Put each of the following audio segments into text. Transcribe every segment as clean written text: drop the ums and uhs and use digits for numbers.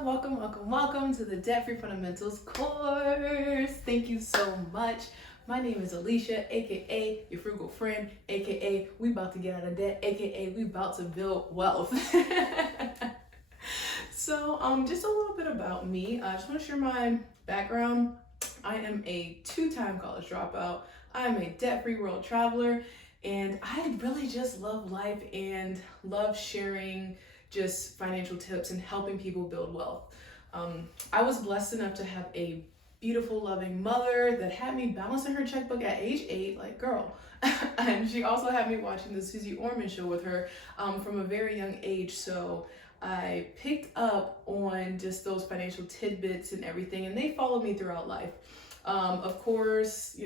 Welcome to the Debt-Free Fundamentals course. Thank you so much. My name is Alicia, aka Your Frugal Friend, aka we about to get out of debt, aka we about to build wealth. Just a little bit about me. I just want to share my background. I am a two-time college dropout. I'm a debt-free world traveler, and I really just love life and love sharing just financial tips and helping people build wealth. I was blessed enough to have a beautiful, loving mother that had me balancing her checkbook at age 8, like girl. And she also had me watching the Susie Orman show with her from a very young age. So I picked up on just those financial tidbits and everything, and they followed me throughout life. Of course,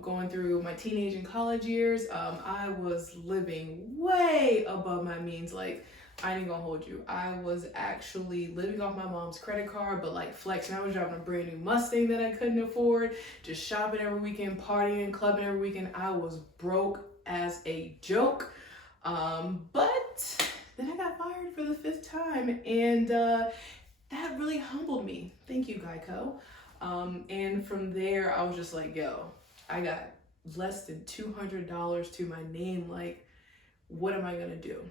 going through my teenage and college years, I was living way above my means. Like, I ain't gonna hold you. I was actually living off my mom's credit card, but like flexing. I was driving a brand new Mustang that I couldn't afford, just shopping every weekend, partying, clubbing every weekend. I was broke as a joke. But then I got fired for the 5th time, and that really humbled me. Thank you, Geico. And from there, I was just like, yo, I got less than $200 to my name. Like, what am I gonna do?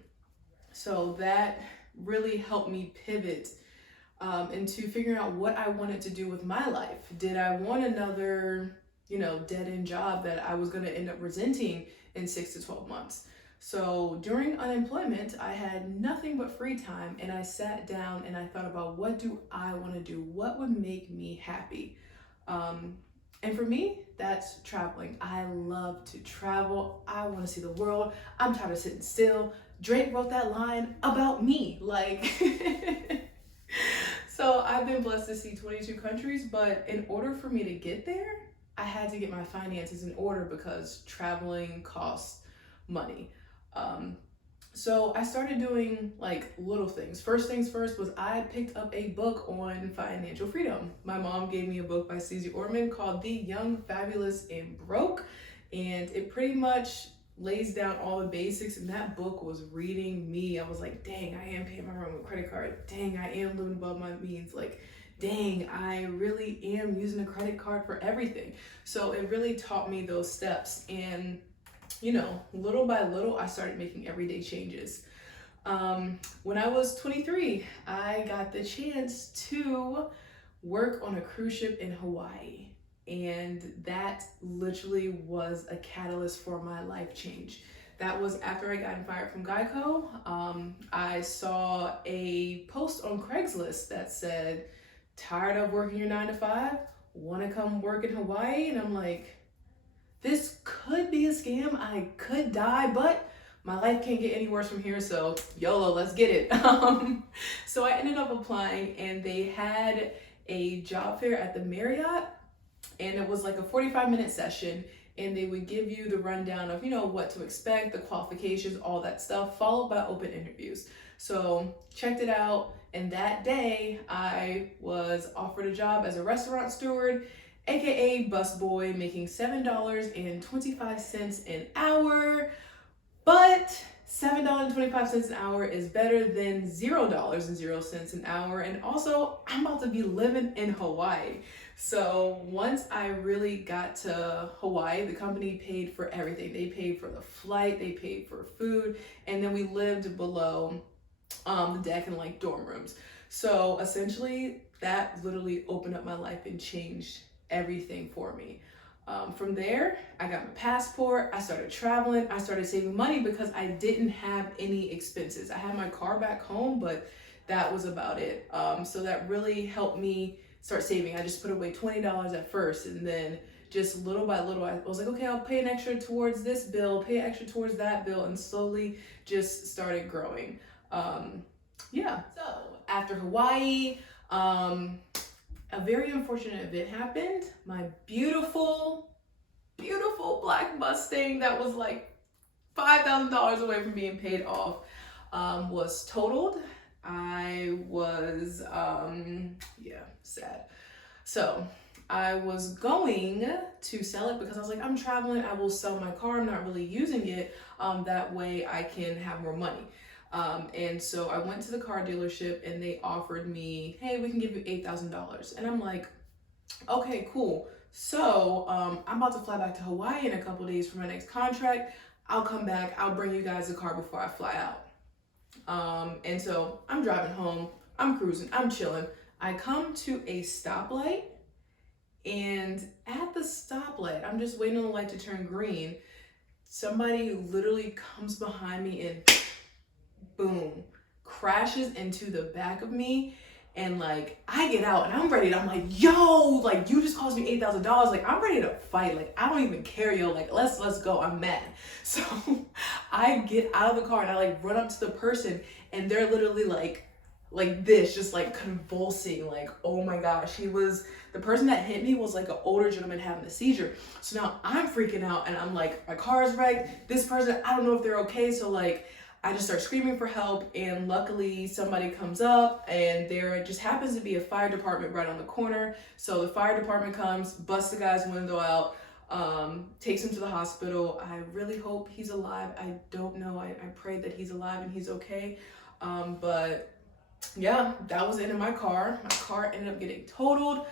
So that really helped me pivot into figuring out what I wanted to do with my life. Did I want another, dead-end job that I was gonna end up resenting in 6 to 12 months? So during unemployment, I had nothing but free time, and I sat down and I thought about, what do I want to do? What would make me happy? And for me, that's traveling. I love to travel. I want to see the world. I'm tired of sitting still. Drake wrote that line about me. So I've been blessed to see 22 countries, but in order for me to get there, I had to get my finances in order because traveling costs money. So I started doing like little things. First things first was I picked up a book on financial freedom. My mom gave me a book by Susie Orman called The Young, Fabulous, and Broke. And it pretty much lays down all the basics, and that book was reading me. I was like, dang, I am paying my rent with a credit card. Dang, I am living above my means. Like, dang, I really am using a credit card for everything. So it really taught me those steps, and little by little, I started making everyday changes. When I was 23, I got the chance to work on a cruise ship in Hawaii. And that literally was a catalyst for my life change. That was after I got fired from Geico. I saw a post on Craigslist that said, tired of working your 9 to 5? Want to come work in Hawaii? And I'm like, this could be a scam. I could die, but my life can't get any worse from here, so YOLO, let's get it. So I ended up applying, and they had a job fair at the Marriott, and it was like a 45-minute session, and they would give you the rundown of, what to expect, the qualifications, all that stuff, followed by open interviews. So checked it out, and that day I was offered a job as a restaurant steward, aka busboy, making $7.25 an hour. But $7.25 an hour is better than $0.00 an hour. And also, I'm about to be living in Hawaii. So once I really got to Hawaii, the company paid for everything. They paid for the flight, they paid for food, and then we lived below the deck in like dorm rooms. So essentially, that literally opened up my life and changed everything for me. From there, I got my passport, I started traveling, I started saving money because I didn't have any expenses. I had my car back home, but that was about it. So that really helped me start saving. I just put away $20 at first, and then just little by little, I was like, okay, I'll pay an extra towards this bill, pay extra towards that bill, and slowly just started growing. So after Hawaii, a very unfortunate event happened. My beautiful, beautiful black Mustang that was like $5,000 away from being paid off was totaled. I was, sad. So I was going to sell it because I was like, I'm traveling, I will sell my car, I'm not really using it. That way I can have more money. And so I went to the car dealership and they offered me, hey, we can give you $8,000. And I'm like, okay, cool. So I'm about to fly back to Hawaii in a couple days for my next contract. I'll come back. I'll bring you guys the car before I fly out. And so I'm driving home. I'm cruising. I'm chilling. I come to a stoplight, and at the stoplight, I'm just waiting on the light to turn green. Somebody literally comes behind me and boom, crashes into the back of me. And like, I get out and I'm ready. I'm like, yo, like you just cost me $8,000. Like I'm ready to fight. Like I don't even care, yo. Like let's go. I'm mad. So I get out of the car and I like run up to the person, and they're literally like this, just like convulsing. Like, oh my gosh, the person that hit me was like an older gentleman having a seizure. So now I'm freaking out and I'm like, my car is wrecked. This person, I don't know if they're okay. So like, I just start screaming for help, and luckily somebody comes up, and there just happens to be a fire department right on the corner. So the fire department comes, busts the guy's window out, takes him to the hospital. I really hope he's alive. I don't know. I pray that he's alive and he's okay. But yeah, that was the end of my car. My car ended up getting totaled.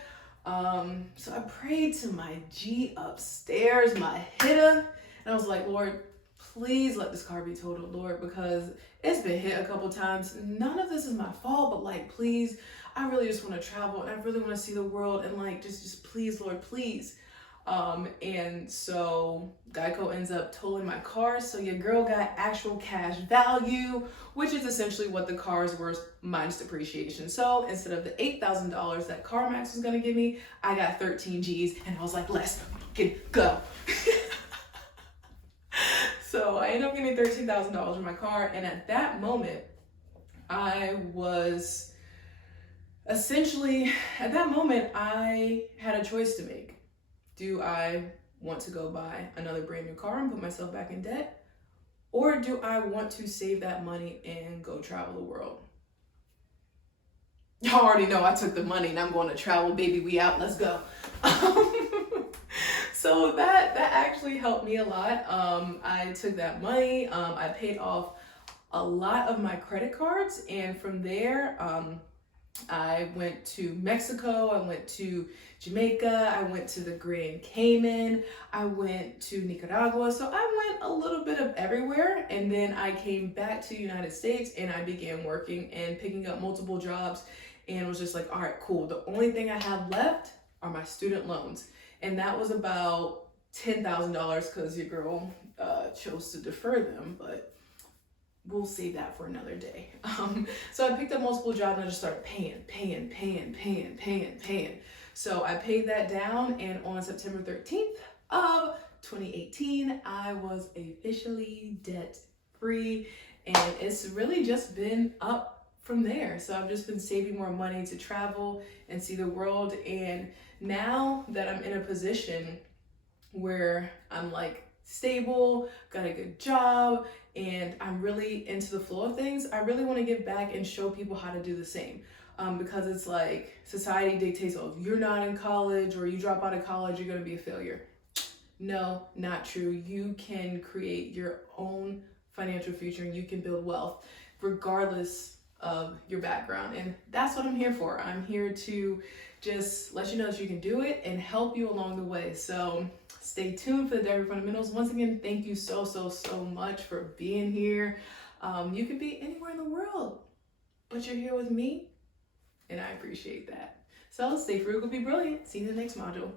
So I prayed to my G upstairs, my hitter, and I was like, Lord, please let this car be totaled, Lord, because it's been hit a couple times. None of this is my fault, but like, please, I really just want to travel and I really want to see the world, and like, just please, Lord, please. And so Geico ends up totaling my car. So your girl got actual cash value, which is essentially what the car is worth minus depreciation. So instead of the $8,000 that CarMax was going to give me, I got 13 G's, and I was like, let's fucking go. So I ended up getting $13,000 for my car, and at that moment, I had a choice to make. Do I want to go buy another brand new car and put myself back in debt? Or do I want to save that money and go travel the world? Y'all already know I took the money and I'm going to travel, baby. We out. Let's go. So that actually helped me a lot. I took that money. I paid off a lot of my credit cards, and from there, I went to Mexico. I went to Jamaica. I went to the Grand Cayman. I went to Nicaragua. So I went a little bit of everywhere, and then I came back to the United States and I began working and picking up multiple jobs, and was just like, all right, cool. The only thing I have left are my student loans. And that was about $10,000 because your girl chose to defer them, but we'll save that for another day. So I picked up multiple jobs and I just started paying. So I paid that down, and on September 13th of 2018, I was officially debt free, and it's really just been up from there. So I've just been saving more money to travel and see the world, and now that I'm in a position where I'm like stable, got a good job, and I'm really into the flow of things, I really want to give back and show people how to do the same. Because it's like society dictates, oh, if you're not in college or you drop out of college, you're going to be a failure. No, not true. You can create your own financial future and you can build wealth regardless of your background. And that's what I'm here for. I'm here to just let you know that you can do it and help you along the way. So stay tuned for the Dairy Fundamentals. Once again, thank you so much for being here. You could be anywhere in the world, but you're here with me, and I appreciate that. So stay frugal, be brilliant. See you in the next module.